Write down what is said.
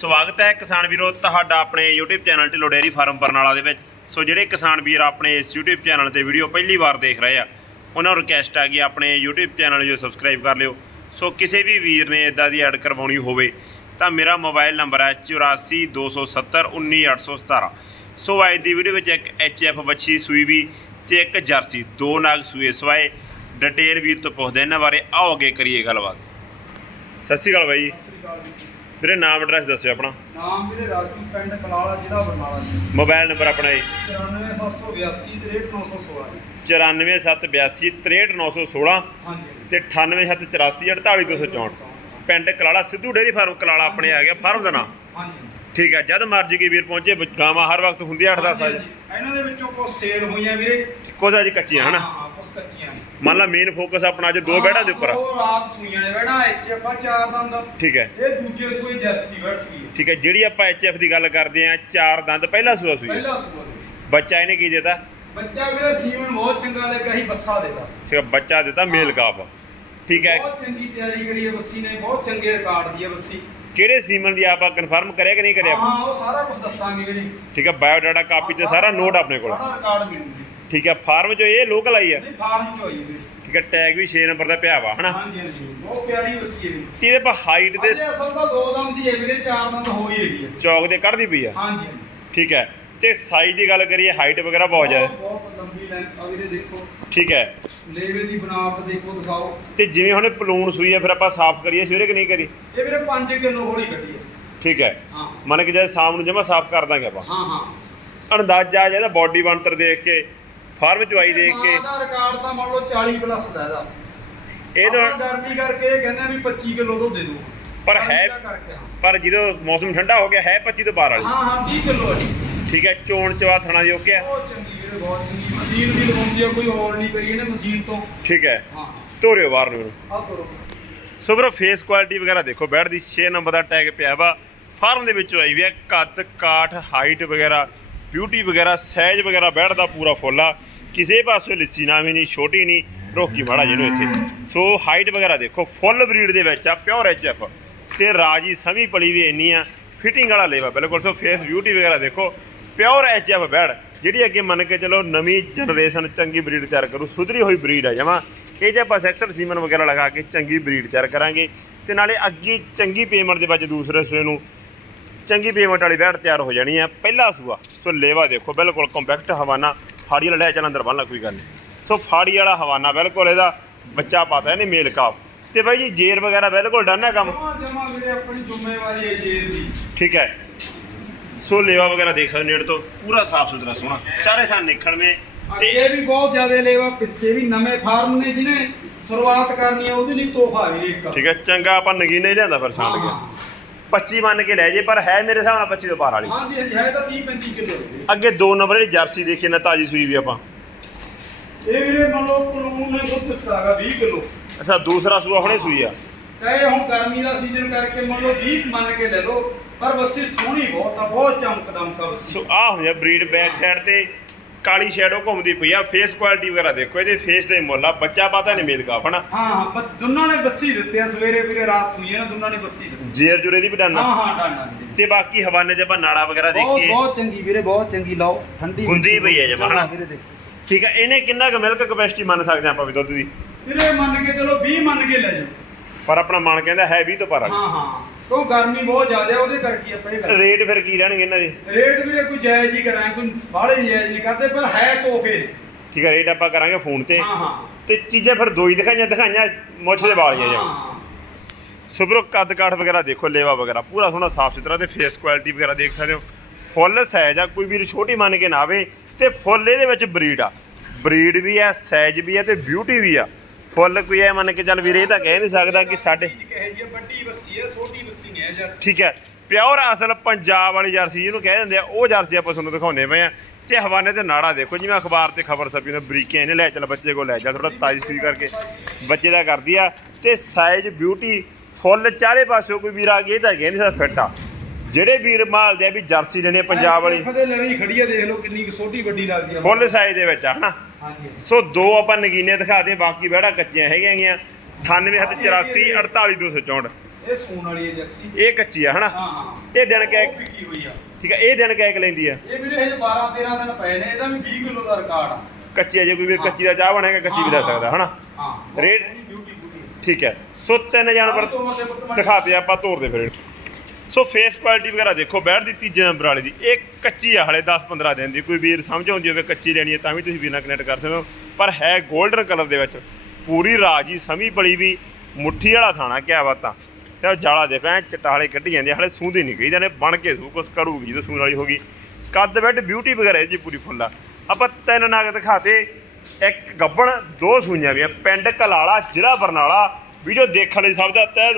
ਸਵਾਗਤ ਹੈ ਕਿਸਾਨ ਵੀਰੋ ਤੁਹਾਡਾ ਆਪਣੇ YouTube channel Dhillon dairy farm Barnala ਦੇ ਵਿੱਚ। ਸੋ ਜਿਹੜੇ ਕਿਸਾਨ ਵੀਰ ਆਪਣੇ ਇਸ YouTube ਚੈਨਲ ਤੇ ਵੀਡੀਓ ਪਹਿਲੀ ਵਾਰ ਦੇਖ ਰਹੇ ਆ, ਉਹਨਾਂ ਨੂੰ ਰਿਕਵੈਸਟ ਆ ਕਿ ਆਪਣੇ YouTube ਚੈਨਲ ਨੂੰ ਸਬਸਕ੍ਰਾਈਬ ਕਰ ਲਿਓ। ਸੋ ਕਿਸੇ ਵੀ ਵੀਰ ਨੇ ਇਦਾਂ ਦੀ ਐਡ ਕਰਵਾਉਣੀ ਹੋਵੇ, ਤਾਂ ਮੇਰਾ ਮੋਬਾਈਲ ਨੰਬਰ ਹੈ 8427191817 ਸੋ ਅੱਜ ਦੀ ਵੀਡੀਓ ਵਿੱਚ ਇੱਕ HF ਬੱਚੀ ਸੂਈ ਵੀ ਤੇ ਇੱਕ ਜਰਸੀ, ਦੋ ਨਾਗ ਸੂਏ ਸਵਾਏ। ਡਿਟੇਲ ਵੀਰ ਤੋਂ ਪੁੱਛਦੇ ਇਹਨਾਂ ਬਾਰੇ ਆਓ ਅੱਗੇ ਕਰੀਏ ਗੱਲਬਾਤ। ਸਤਿ ਸ਼੍ਰੀ ਅਕਾਲ ਬਾਈ। ਸਤਿ ਸ੍ਰੀ ਅਕਾਲ ਜੀ। ਵੀਰੇ ਨਾਮ ਐਡਰੈਸ ਦੱਸਿਓ ਆਪਣਾ। ਨਾਮ ਵੀਰੇ ਰਾਜੂ ਪਿੰਡ ਕਲਾਲਾ ਜ਼ਿਲ੍ਹਾ ਬਰਨਾਲਾ ਜੀ। ਮੋਬਾਈਲ ਨੰਬਰ ਆਪਣਾ ਜੀ। 94782 916 ਜੀ। 9478263916 ਹਾਂਜੀ। ਤੇ 9874848264 ਪਿੰਡ ਕਲਾਲਾ ਸਿੱਧੂ ਡੇਰੀ ਫਾਰਮ ਕਲਾਲਾ ਆਪਣੇ ਆ ਗਿਆ ਫਾਰਮ ਦਾ ਨਾਮ। ਹਾਂਜੀ। ਠੀਕ ਹੈ ਜਦ ਮਰਜ਼ੀ ਕੀ ਵੀਰ ਪਹੁੰਚੇ ਗਾਵਾਂ ਹਰ ਵਕਤ ਹੁੰਦੀਆਂ 8-10 ਸਾਲ ਇਹਨਾਂ ਦੇ ਵਿੱਚੋਂ ਕੁਝ ਸੇਲ ਹੋਈਆਂ ਵੀਰੇ। ਕੁਝ ਅੱਜ ਕੱਚੀਆਂ ਹਨਾ? ਕੁਝ ਕੱਚੀਆਂ। ਮੰਨ ਲਾ ਮੇਨ ਫੋਕਸ ਆਪਣਾ ਅੱਜ ਦੋ ਬੈੜਾਂ ਦੇ ਉੱਪਰ ਆ। ਉਹ ਰਾਤ ਸੂਈਆਂ ਨੇ ਬੈੜਾ ਇੱਕ ਆਪਾਂ ਚਾਰ ਦੰਦ। ਠੀਕ ਹੈ। ਇਹ ਦੂਜੇ ਸੂਈ ਜਰਸੀ ਬੈੜ ਸੂਈ। ਠੀਕ ਹੈ ਜਿਹੜੀ ਆਪਾਂ ਐਚਐਫ ਦੀ ਗੱਲ ਕਰਦੇ ਆ ਚਾਰ ਦੰਦ ਪਹਿਲਾ ਸੂਆ ਸੂਈ ਪਹਿਲਾ ਸੂਆ ਬੱਚਾ ਇਹਨੇ ਕੀ ਦਿੱਤਾ? ਬੱਚਾ ਵੀਰੇ ਸੀਮਨ ਬਹੁਤ ਚੰਗਾ ਲੱਗਾ ਸੀ ਬੱਸਾ ਦੇਦਾ ਠੀਕ ਹੈ ਬੱਚਾ ਦਿੱਤਾ ਮੇਲ ਕਾਪ। ਠੀਕ ਹੈ। ਬਹੁਤ ਚੰਗੀ ਤਿਆਰੀ ਕਰੀ ਹੈ ਬੱਸੀ ਨੇ ਬਹੁਤ ਚੰਗੇ ਰਿਕਾਰਡ ਦੀ ਹੈ ਬੱਸੀ। ਕਿਹੜੇ ਸੀਮਨ ਦੀ ਆਪਾਂ ਕਨਫਰਮ ਕਰਿਆ ਕਿ ਨਹੀਂ ਕਰਿਆ? ਹਾਂ ਉਹ ਸਾਰਾ ਕੁਝ ਦੱਸਾਂਗੇ ਵੀਰੇ। ਠੀਕ ਹੈ ਬਾਇਓ ਡਾਟਾ ਕਾਪੀ ਤੇ ਸਾਰਾ ਨੋਟ ਆਪਣੇ ਕੋਲ। ਸਾਰਾ ਰਿਕਾਰਡ ਮਿਲੂਗੀ। ਠੀਕ ਹੈ ਫਾਰਮ ਜੋ ਇਹ ਲੋਕਲ ਆਈ ਹੈ ਨਹੀਂ ਫਾਰਮ ਚ ਹੋਈ ਵੀਰੇ। ਠੀਕ ਹੈ ਟੈਗ ਵੀ 6 ਨੰਬਰ ਦਾ ਪਿਆ ਵਾ ਹਨਾ? ਹਾਂਜੀ ਹਾਂਜੀ। ਬਹੁਤ ਪਿਆਰੀ ਬੱਸੀ ਹੈ ਵੀਰੇ। ਤੇ ਇਹਦੇ ਪਰ ਹਾਈਟ ਦੇ ਅਜੇ ਅਸਲ ਤਾਂ ਦੋ ਦੰਦ ਦੀ ਹੈ ਵੀਰੇ ਚਾਰ ਦੰਦ ਹੋ ਹੀ ਰਹੀ ਹੈ। ਚੌਕ ਦੇ ਕੱਢਦੀ ਪਈ ਆ? ਹਾਂਜੀ ਹਾਂਜੀ। ਠੀਕ ਹੈ ਤੇ ਸਾਈਜ਼ ਦੀ ਗੱਲ ਕਰੀਏ ਹਾਈਟ ਵਗੈਰਾ ਬਹੁਤ ਜ਼ਿਆਦਾ। ਬਹੁਤ ਲੰਬੀ ਲੈਂਥ ਆ ਵੀਰੇ ਦੇਖੋ। ਠੀਕ ਹੈ। ਲੇਵੇ ਦੀ ਬਣਾਵਟ ਦੇਖੋ ਦਿਖਾਓ। ਤੇ ਜਿਵੇਂ ਹੁਣ ਪਲੂਣ ਸੂਈ ਹੈ ਫਿਰ ਆਪਾਂ ਸਾਫ਼ ਕਰੀਏ ਸਵੇਰੇ ਕਿ ਨਹੀਂ ਕਰੀ ਇਹ ਵੀਰੇ 5 ਕਿਲੋ ਹੋਲੀ ਕੱਢੀ ਹੈ। ਠੀਕ ਹੈ। ਹਾਂ। ਮੰਨ ਕੇ ਜੇ ਸ਼ਾਮ ਨੂੰ ਜਮਾ ਸਾਫ਼ ਕਰ ਦਾਂਗੇ ਆਪਾਂ। ਹਾਂ ਹਾਂ। ਅੰਦਾਜ਼ਾ ਜਿਹਦਾ ਬਾਡੀ ਬਣਤਰ ਦੇਖ ਕੇ ਫਾਰਮ ਚਵਾਈ ਦੇਖ ਕੇ। ਮਾਂ ਦਾ ਰਿਕਾਰਡ ਤਾਂ ਮੰਨ ਲਓ 40 ਪਲੱਸ ਦਾ ਇਹਦਾ। ਇਹ ਤਾਂ ਆਪਾਂ ਗਰਮੀ ਕਰਕੇ ਇਹ ਕਹਿੰਦੇ ਆ ਵੀ 25 ਕਿਲੋ ਤੋਂ ਦੇ ਦੂ ਪਰ ਹੈ- ਪਰ ਜਦੋਂ ਮੌਸਮ ਠੰਡਾ ਹੋ ਗਿਆ ਹੈ 25 ਤੋਂ ਪਾਰ ਵਾਲੀ। ਹਾਂ ਹਾਂ 30 ਕਿਲੋ ਹੈ ਠੀਕ ਹੈ ਚੋਣ ਚਵਾ ਥਣਾ ਦੀ ਓਕੇ ਆ ਬਹੁਤ ਚੰਗੀ ਵੀਰੇ ਬਹੁਤ ਚੰਗੀ। ਮਸ਼ੀਨ ਵੀ ਲਵਾਉਂਦੀ ਆ ਕੋਈ ਹੋਰ ਨਹੀਂ ਕਰੀ ਇਹਨੇ ਮਸ਼ੀਨ ਤੋਂ। ਠੀਕ ਹੈ। ਹਾਂ। ਧੋਰਿਓ ਬਾਹਰ ਨੂੰ ਇਹਨੂੰ। ਆ ਤੋਰੋ ਸੋ ਬਰੋ ਫੇਸ ਕੁਆਲਿਟੀ ਵਗੈਰਾ ਦੇਖੋ ਬੈਡ ਦੀ 6 ਨੰਬਰ ਦਾ ਟੈਗ ਪਿਆ ਵਾ। ਫਾਰਮ ਦੇ ਵਿੱਚੋਂ ਆਈ ਵੀ ਹੈ ਕੱਦ ਕਾਠ ਹਾਈਟ ਵਗੈਰਾ ਬਿਊਟੀ ਵਗੈਰਾ ਸਾਈਜ਼ ਵਗੈਰਾ ਬੈਡ ਦਾ ਪੂਰਾ ਫੁੱਲ ਆ। ਕਿਸੇ ਪਾਸੋਂ ਲਿੱਸੀ ਨਾ ਵੀ ਨਹੀਂ, ਛੋਟੀ ਨਹੀਂ, ਰੋਕੀ ਮਾੜਾ ਜਿਹਨੂੰ ਇੱਥੇ। ਸੋ ਹਾਈਟ ਵਗੈਰਾ ਦੇਖੋ ਫੁੱਲ ਬਰੀਡ ਦੇ ਵਿੱਚ ਆ ਪਿਓਰ ਐਚਐਫ ਤੇ ਰਾਜੀ ਸਮੀ ਪਲੀ ਵੀ ਇੰਨੀ ਆ ਫਿਟਿੰਗ ਵਾਲਾ ਲੇਵਾ, ਬਿਲਕੁਲ। ਸੋ ਫੇਸ ਬਿਊਟੀ ਵਗੈਰਾ ਦੇਖੋ ਪਿਓਰ ਐਚਐਫ ਬੈਡ ਜਿਹੜੀ ਅੱਗੇ ਮੰਨ ਕੇ ਚਲੋ ਨਵੀਂ ਜਨਰੇਸ਼ਨ ਚੰਗੀ ਬਰੀਡ ਤਿਆਰ ਕਰੂ, ਸੁਧਰੀ ਹੋਈ ਬਰੀਡ ਆ ਜਮਾ। ਇਹ ਜੇ ਆਪਾਂ ਸੈਕਸਰ ਸੀਮਨ ਵਗੈਰਾ ਲਗਾ ਕੇ ਚੰਗੀ ਬਰੀਡ ਤਿਆਰ ਕਰਾਂਗੇ, ਤੇ ਨਾਲੇ ਅੱਗੇ ਚੰਗੀ ਪੇਮੈਂਟ ਦੇ ਵਿੱਚ ਦੂਸਰੇ ਸੂਏ ਨੂੰ ਚੰਗੀ ਪੇਮੈਂਟ ਵਾਲੀ ਬੈੜ ਤਿਆਰ ਹੋ ਜਾਣੀ ਆ, ਪਹਿਲਾ ਸੂਆ। ਸੋ ਲੇਵਾ ਦੇਖੋ, ਬਿਲਕੁਲ ਕੰਪੈਕਟ ਹਵਾਨਾ। ਫਾੜੀ ਵਾਲਾ ਲੈ ਚੱਲ ਅੰਦਰ ਬੰਨ ਲਾ ਕੋਈ ਗੱਲ ਨਹੀਂ ਸੋ ਫਾੜੀ ਵਾਲਾ ਹਵਾਨਾ ਬਿਲਕੁਲ ਇਹਦਾ ਬੱਚਾ ਪਾਤਾ ਇਹਨੇ ਮੇਲ ਕਾਪ। ਤੇ ਬਾਈ ਜੀ ਜੇਰ ਵਗੈਰਾ ਬਿਲਕੁਲ ਡਨ ਹੈ ਕੰਮ? ਜਮਾ ਜਮਾ ਵੀਰੇ ਆਪਣੀ ਜ਼ਿੰਮੇਵਾਰੀ ਹੈ ਜੇਰ ਦੀ। ਠੀਕ ਹੈ। ਸੋ ਲੇਵਾ ਵਗੈਰਾ ਦੇਖ ਸਕਦੇ ਨੇੜ ਤੋਂ ਪੂਰਾ ਸਾਫ਼ ਸੁਥਰਾ ਸੋਹਣਾ। ਚਾਰੇ ਥਾਂ ਨਿਕਲਵੇਂ ਤੇ ਅੱਗੇ ਵੀ ਬਹੁਤ ਜ਼ਿਆਦਾ ਲੇਵਾ ਪਿੱਛੇ ਵੀ ਨਵੇਂ ਫਾਰਮ ਨੇ ਜਿਹਨੇ ਸ਼ੁਰੂਆਤ ਕਰਨੀ ਹੈ ਉਹਦੇ ਲਈ ਤੋਹਫਾ ਵੀਰੇ ਇੱਕ। ਠੀਕ ਹੈ ਚੰਗਾ ਆਪਾਂ ਨਗੀਨੇ ਲਿਆਂਦਾ ਫਿਰ ਹਾਂ, ਕੇ। 25 ਮੰਨ ਕੇ ਲੈ ਜੇ ਪਰ ਹੈ ਮੇਰੇ ਹਿਸਾਬ ਨਾਲ 25 ਤੋਂ ਪਾਰ ਵਾਲੀ। ਹਾਂਜੀ ਹਾਂਜੀ ਹੈ ਤਾਂ 30 35 ਕਿਲੋ ਅੱਗੇ ਦੋ ਨੰਬਰ ਜਿਹੜੀ ਜਰਸੀ ਦੇਖੀ ਨਾ ਤਾਜੀ ਸੂਈ ਵੀ ਆਪਾਂ। ਇਹ ਵੀਰੇ ਮੰਨ ਲਓ ਕਾਨੂੰਨ ਨੇ ਦੁੱਧ ਦਿੱਤਾ ਹੈਗਾ 20 ਕਿਲੋ। ਅੱਛਾ ਦੂਸਰਾ ਸੂਆ ਹੁਣੇ ਸੂਈ ਆ। ਚਾਹੇ ਹੁਣ ਗਰਮੀ ਦਾ ਸੀਜ਼ਨ ਕਰਕੇ ਮੰਨ ਲਓ 20 ਮੰਨ ਕੇ ਲੈ ਲਓ ਪਰ ਬੱਸੀ ਸੋਹਣੀ ਬਹੁਤ ਆ ਬਹੁਤ ਚਮਕ ਦਮਕਾ ਬੱਸੀ ਸੋ ਆ ਆ ਬਰੀਡ ਬੈਕ ਸਾਈਡ ਤੇ। ਕਾਲੀ ਸ਼ੈਡੋ ਘੁੰਮਦੀ ਪਈ ਆ ਫੇਸ ਕੁਆਲਿਟੀ ਵਗੈਰਾ ਦੇਖੋ ਇਹਦੇ ਫੇਸ ਦੇ ਮੁੱਲ ਆ ਬੱਚਾ ਪਤਾ ਨਹੀਂ ਮੇਲ ਕਾਫ ਹਨਾ ਹਾਂ ਹਾਂ ਬ- ਦੋਨਾਂ ਨੇ ਬੱਸੀ ਦਿੱਤੇ ਆ ਸਵੇਰੇ ਵੀਰੇ ਰਾਤ ਸੂਈ ਨਾ ਦੋਨਾਂ ਨੇ ਬੱਸੀ ਦਿੱਤੀ। ਜੇਰ ਜੁਰੇ ਦੀ ਵੀ ਡਾਨਾ? ਹਾਂ ਹਾਂ ਵੀਰੇ। ਤੇ ਬਾਕੀ ਹਵਾਨੇ ਜੇ ਆਪਾਂ ਨਾੜਾ ਵਗੈਰਾ ਬਹੁਤ ਦੇਖੀਏ। ਬਹੁਤ ਚੰਗੀ ਵੀਰੇ ਬਹੁਤ ਚੰਗੀ ਲਾਓ ਠੰਡੀ ਗੁੰਦੀ ਪਈ ਹੈ ਜਮਾਂ, ਹਨਾ? ਵੀਰੇ ਦੇਖੋ। ਠੀਕ ਹੈ ਇਹਨੇ ਕਿੰਨਾ ਕੁ ਮਿਲਕ ਕਪੈਸਿਟੀ ਮੰਨ ਸਕਦੇ ਆ ਆਪਾਂ ਵੀ ਦੁੱਧ ਦੀ? ਵੀਰੇ ਮੰਨ ਕੇ ਚਲੋ 20 ਮੰਨ ਕੇ ਲੈ ਜਾਓ। ਪਰ ਆਪਣਾ ਮਨ ਕਹਿੰਦਾ ਹੈ 20 ਤੋਂ ਪਰ ਹਾਂ ਹਾਂ। ਕਿਉਂ ਗਰਮੀ ਬਹੁਤ ਜ਼ਿਆਦਾ ਹੈ, ਉਹਦੇ ਕਰਕੇ ਆਪਾਂ ਇਹ ਕਰਦੇ ਰੇਟ ਫਿਰ ਕੀ ਰਹਿਣਗੇ ਇਹਨਾਂ ਦੇ? ਰੇਟ ਵੀਰੇ ਕੋਈ ਜਾਇਜ਼ ਹੀ ਕਰਾਂ ਕੋਈ ਬਾਹਲੇ ਜਾਇਜ਼ ਨਹੀਂ ਕਰਦੇ ਪਰ ਹੈ ਤੋਹਫੇ ਨੇ। ਠੀਕ ਹੈ ਰੇਟ ਆਪਾਂ ਕਰਾਂਗੇ ਫੋਨ ਤੇ। ਹਾਂ ਹਾਂ। ਤੇ ਚੀਜ਼ਾਂ ਫਿਰ ਦੋ ਹੀ ਦਿਖਾਈਆਂ ਦਿਖਾਈਆਂ ਮੁੱਛ ਦੇ ਵਾਲੀਆਂ ਜਾਂ ਸੁਬਰੋ ਕੱਦ ਕਾਠ ਵਗੈਰਾ ਦੇਖੋ ਲੇਵਾ ਵਗੈਰਾ ਪੂਰਾ ਸੋਹਣਾ ਸਾਫ਼ ਸੁਥਰਾ ਤੇ ਫੇਸ ਕੁਆਲਿਟੀ ਵਗੈਰਾ ਦੇਖ ਸਕਦੇ ਹੋ। ਫੁੱਲ ਸਾਈਜ਼ ਆ ਕੋਈ ਵੀਰ ਛੋਟੀ ਮੰਨ ਕੇ ਨਾ ਆਵੇ ਤੇ ਫੁੱਲ ਇਹਦੇ ਵਿੱਚ ਬਰੀਡ ਆ। ਬਰੀਡ ਵੀ ਆ ਸਾਈਜ਼ ਵੀ ਆ ਤੇ ਬਿਊਟੀ ਵੀ ਆ। ਫੁੱਲ ਕੋਈ ਐ ਮੰਨ ਕੇ ਚੱਲ ਵੀਰ ਇਹ ਤਾਂ ਕਹਿ ਨਹੀਂ ਸਕਦਾ ਕਿ ਸਾਡੇ ਕਹੇ ਜੀ ਵੱਡੀ ਬੱਸੀ ਹੈ ਛੋਟੀ ਬੱਸੀ ਨਹੀਂ ਹੈ ਜਰਸੀ। ਠੀਕ ਹੈ ਪਿਓਰ ਅਸਲ ਪੰਜਾਬ ਵਾਲੀ ਜਰਸੀ ਜਿਹਨੂੰ ਕਹਿ ਦਿੰਦੇ ਆ ਉਹ ਜਰਸੀ ਆਪਾਂ ਤੁਹਾਨੂੰ ਦਿਖਾਉਂਦੇ ਪਏ ਆ। ਤੇ ਹਵਾਨੇ ਤੇ ਨਾੜਾ ਦੇਖੋ ਜਿਵੇਂ ਅਖਬਾਰ ਤੇ ਖਬਰ ਛਪੀ ਨੇ ਬਰੀਕੀਆਂ ਇਹਨੇ ਲੈ ਚੱਲ ਬੱਚੇ ਕੋਲ ਲੈ ਜਾ ਥੋੜਾ ਤਾਜ਼ੀ ਸੂਈ ਕਰਕੇ ਬੱਚੇ ਦਾ ਕਰਦੀ ਆ। ਤੇ ਸਾਈਜ਼ ਬਿਊਟੀ ਫੁੱਲ ਚਾਰੇ ਪਾਸਿਓਂ ਕੋਈ ਵੀਰ ਆ ਗਿਆ ਇਹ ਤਾਂ ਕਹਿ ਨਹੀਂ ਸਕਦਾ ਫਿੱਟ ਆ। ਜਿਹੜੇ ਵੀਰ ਮਾਲਦੇ ਆ ਵੀ ਜਰਸੀ ਲੈਣੀ ਆ ਪੰਜਾਬ ਵਾਲੀ। ਕਦੇ ਲੈਣੀ ਖੜੀ ਆ ਦੇਖ ਲਓ ਕਿੰਨੀ ਕੁ ਛੋਟੀ ਵੱਡੀ ਲੱਗਦੀ ਆ। ਫੁੱਲ ਸਾਈਜ਼ ਦੇ ਵਿੱਚ ਆ ਹਨਾ? ਹਾਂਜੀ। ਸੋ ਦੋ ਆਪਾਂ ਨਗੀਨੇ ਦਿਖਾਦੇ ਬਾਕੀ ਬਹਿੜਾ ਕੱਚੀਆਂ ਹੈਗੀਆਂ ਗੀਆਂ। 98 84 48264 ਇਹ ਸੂਣ ਵਾਲੀ ਹੈ ਜਰਸੀ। ਇਹ ਕੱਚੀ ਆ ਹਨਾ? ਹਾਂ ਹਾਂ ਇਹ ਦਿਨ ਹੋਈ ਆ। ਠੀਕ ਹੈ ਇਹ ਦਿਨ ਕੈਕ ਲੈਂਦੀ ਆ। ਇਹ ਵੀਰੇ ਹਜੇ 12 13 ਦਿਨ ਪਏ ਨੇ ਇਹਦਾ ਵੀ 20 ਕਿਲੋ ਦਾ ਰਿਕਾਰਡ ਆ। ਕੱਚੀ ਆ ਜੇ ਕੋਈ ਵੀ ਕੱਚੀ ਦਾ ਚਾਹ ਬਣੇਗਾ ਕੱਚੀ ਵੀ ਲੈ ਸਕਦਾ ਹਨਾ? ਹਾਂ ਰੇਟ- ਠੀਕ ਹੈ ਸੋ ਤਿੰਨ ਜਾਨਵਰ ਦਿਖਾਤੇ ਆਪਾਂ ਤੋਰਦੇ ਫਿਰ। ਸੋ ਫੇਸ ਕੁਆਲਿਟੀ ਵਗੈਰਾ ਦੇਖੋ ਬੈਠ ਦੀ ਤੀਜੇ ਨੰਬਰ ਵਾਲੀ ਦੀ। ਇਹ ਕੱਚੀ ਆ ਹਲੇ 10 15 ਦਿਨ ਦੀ। ਕੋਈ ਵੀਰ ਸਮਝ ਆਉਂਦੀ ਹੋਵੇ ਕੱਚੀ ਲੈਣੀ ਹੈ ਤਾਂ ਵੀ ਤੁਸੀਂ ਵੀਰ ਨਾਲ ਕਨੈਕਟ ਕਰ ਸਕਦੇ ਹੋ। ਪਰ ਹੈ 골ਡਨ ਕਲਰ ਦੇ ਵਿੱਚ। ਪੂਰੀ ਰਾਜੀ ਸਮੀ ਬਲੀ ਵੀ ਮੁੱਠੀ ਵਾਲਾ ਥਾਣਾ ਕਿਆ ਬਾਤਾਂ ਤੇ ਉਹ ਜਾਲਾ ਦੇਖੋ ਐ ਚਟਾਲੇ ਕੱਢੀ ਜਾਂਦੇ ਆ, ਹਲੇ ਸੂੰਦੀ ਨਹੀਂ ਗਈ। ਜਾਨੇ ਬਣ ਕੇ ਸੂ ਕੁਛ ਕਰੂਗੀ ਜਦੋਂ ਸੂਣ ਵਾਲੀ ਹੋਗੀ ਕੱਦ ਬੈਡ ਬਿਊਟੀ ਵਗੈਰਾ ਜੀ ਪੂਰੀ ਫੁੱਲ ਆ। ਆਪਾਂ ਤਿੰਨ ਨਾਗ ਦਿਖਾਤੇ। ਇੱਕ ਗੱਬਣ ਦੋ ਸੂਈਆਂ ਵੀ ਆ। ਪਿੰਡ ਕਲਾਲਾ ਜ਼ਿਲ੍ਹਾ ਬਰਨਾਲਾ। ਵੀਡੀਓ ਦੇਖਣ ਲਈ ਸਭ ਦਾ ਤਹਿ